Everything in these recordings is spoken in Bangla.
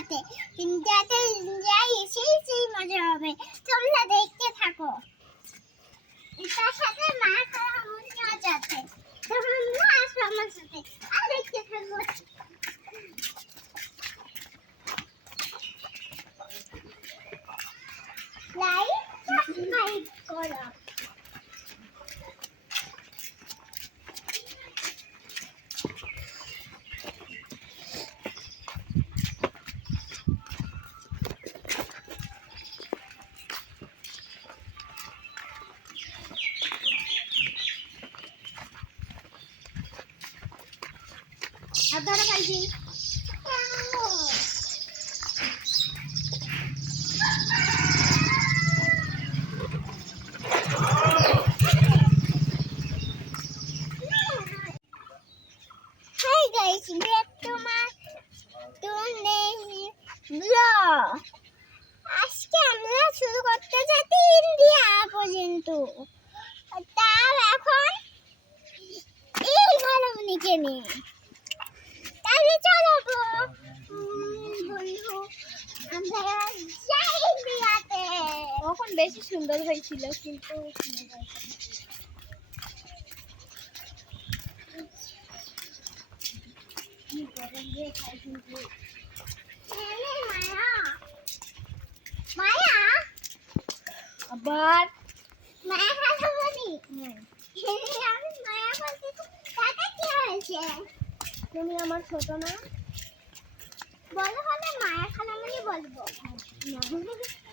ইন্ডিয়াতে ইন্ডিয়াতে যাই, সেই সেই মজা হবে। তোমরা দেখতে থাকো। তার সাথে মা খাওয়া মুন্নি আছে তোমরা আসো আমার সাথে। আর দেখতে থাকো। লাইক সাবস্ক্রাইব করো। আজকে আমরা শুরু করতে যাচ্ছি ইন্ডিয়া পর্যন্ত। তার এখন এই গরমনিকে নিয়ে। বেশি সুন্দর হয়েছিল কিন্তু তুমি আমার ছোট না বলো হলে মায়া খালামণি বলব কেন?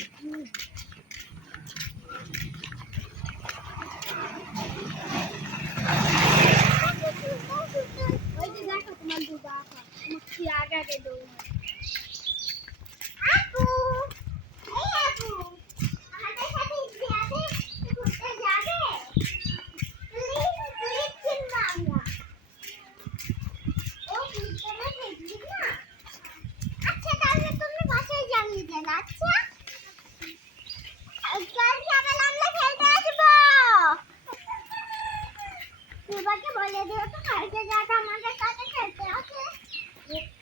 Thank you.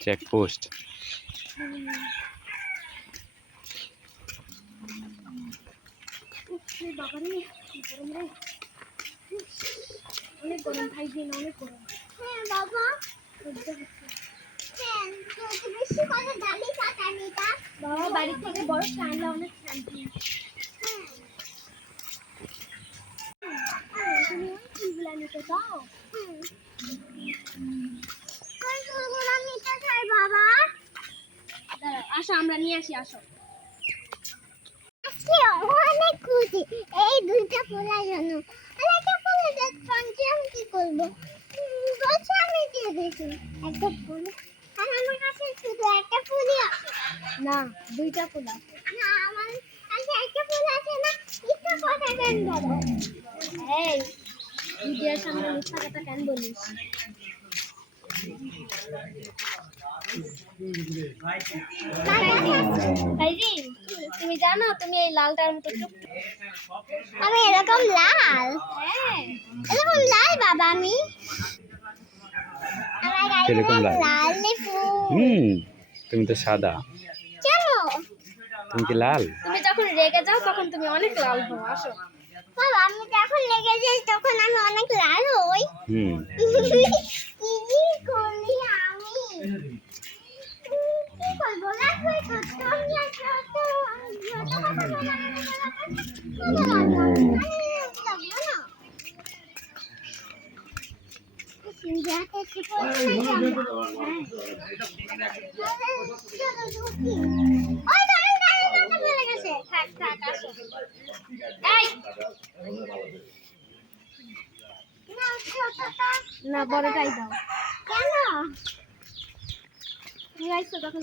চেকপোস্ট অনেক গরম ভাই দিন অনেক গরম। হ্যাঁ বাবা। হ্যাঁ বাবা বাড়ি থেকে বড় ঠান্ডা অনেক শান্তি তুমি ওই চাই বাবা আসো আমরা নিয়ে আসি আসো। অনেক খুশি। এই দুইটা ফুলের জন্য। একটা ফুলের দেখছি আমি কি করব? উম, আমি দিয়ে দিয়েছি। একটা ফুল। আর আমার কাছে শুধু একটা ফুলই না দুইটা ফুল আছে। না আমার কাছে একটা ফুল আছে না একটু কথা কেন বলো এই দিদির সামনে মিথ্যা কথা কেন বলিস? তুমি জানো তুমি এই লালটার মতো আমি এরকম লাল? হ্যাঁ। এরকম লাল বাবা আমি? লাল? লাল হুম তুমি তো সাদা। কেন? তুমি কি লাল? তুমি যখন রেগে যাও তখন তুমি অনেক লাল হও আসো। বাবা আমি যখন লেগে যাই তখন আমি অনেক লাল হই হুম। কি না বড়টাই দাও। কেন? তুমি আইছো তখন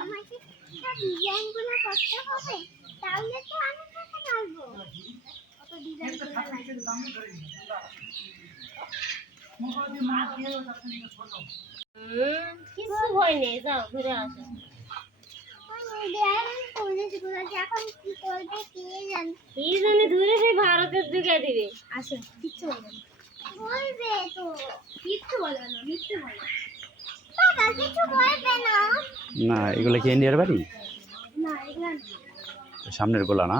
আমাকে ডিজাইনগুলো করতে তাহলে তো আমি করতে পারব কত ডিজাইন করা লাগে হুম, কিছু নেই যাও ঘুরে আসো। এই জন্য ধরে সেই ভারতের ঢুকে দিবে। আসো কিচ্ছু বলবে না। বলবে তো। কিচ্ছু বলবে না মিথ্যে বলবে বাবা কিছু বলবে না। না এগুলো কি ইন্ডিয়ার বাড়ি? না এগুলা সামনের গোলা না?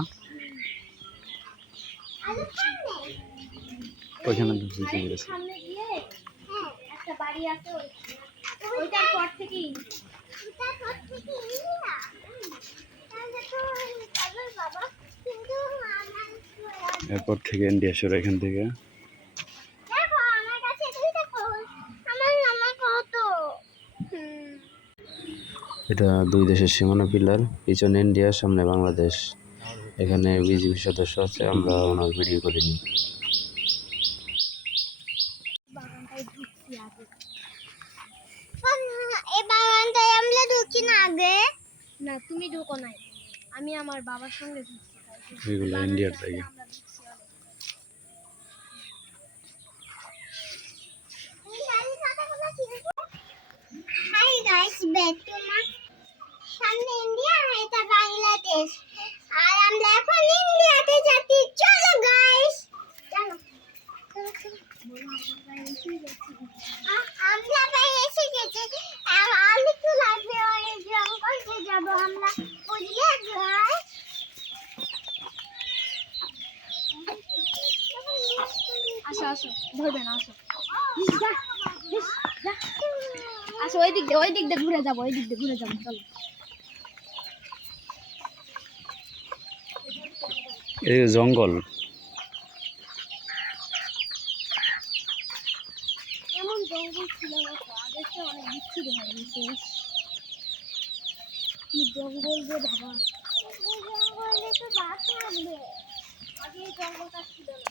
ওইখানে তো বুঝে গেছে সামনে গিয়ে হ্যাঁ একটা বাড়ি আছে ওই- ওইটার পর থেকেই। এটা তোর থেকে ইন্ডিয়া তাহলে তো চলো বাবা। কিন্তু আমার এরপর থেকে ইন্ডিয়া শুরু এখান থেকে। এটা দুই দেশের সীমানা পিলার। পিছনে ইন্ডিয়া সামনে বাংলাদেশ। এখানে বিজিবি সদস্য আছে আমরা ওনার ভিডিও করিনি বাগানটায় ঢুকছি আগে এই বাগানটায় আমরা ঢুকি না আগে না তুমি ঢুকো নাই আমি আমার বাবার সঙ্গে ঢুকছি এগুলো ইন্ডিয়ার থেকে আমরা ঢুকছি অনেক। Hi guys back to my সামনে ইন্ডিয়া আর এটা বাংলাদেশ আর আমরা এখন ইন্ডিয়াতে যাচ্ছি। চলো গাইস চলো। আ- আমরা ভাই এসে গেছি আর আমি তো লাগবে অনেক জঙ্গলতে যাব আমরা বুঝলে গাইস আসো আসো ধরবে না আসো। আসো ওই দিক দিয়ে ওই দিক দিয়ে ঘুরে যাব ওই দিক দিয়ে ঘুরে যাব চলো। এই জঙ্গল। এমন জঙ্গল ছিল না তো অনেক বিচ্ছিরি হয়ে গেছে কি জঙ্গল যে বাবা। জঙ্গলে তো বাঘ থাকবে আগে জঙ্গলটা ছিল না।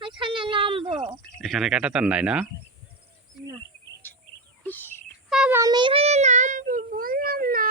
এখানে নামবো। এখানে কাটাতার নাই না? আমি এখানে নামবো বললাম না।